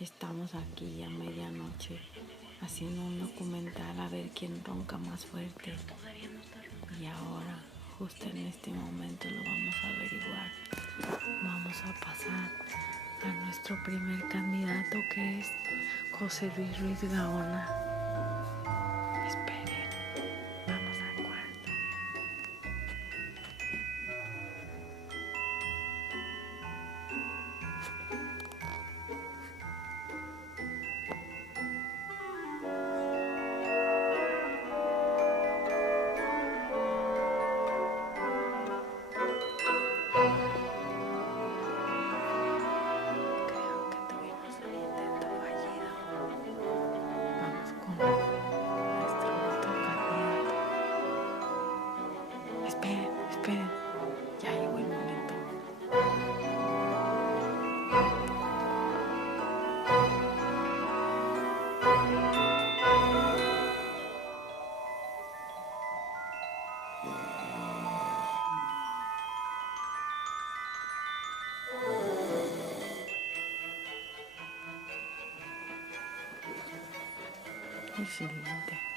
Estamos aquí a medianoche haciendo un documental a ver quién ronca más fuerte. Y ahora, justo en este momento, lo vamos a averiguar. Vamos a pasar a nuestro primer candidato, que es José Luis Ruiz Gaona. Esperen, vamos al cuarto. Creo que tuvimos un intento fallido. Vamos con nuestro otro candidato. Esperen, ya llegó el momento. Excelente.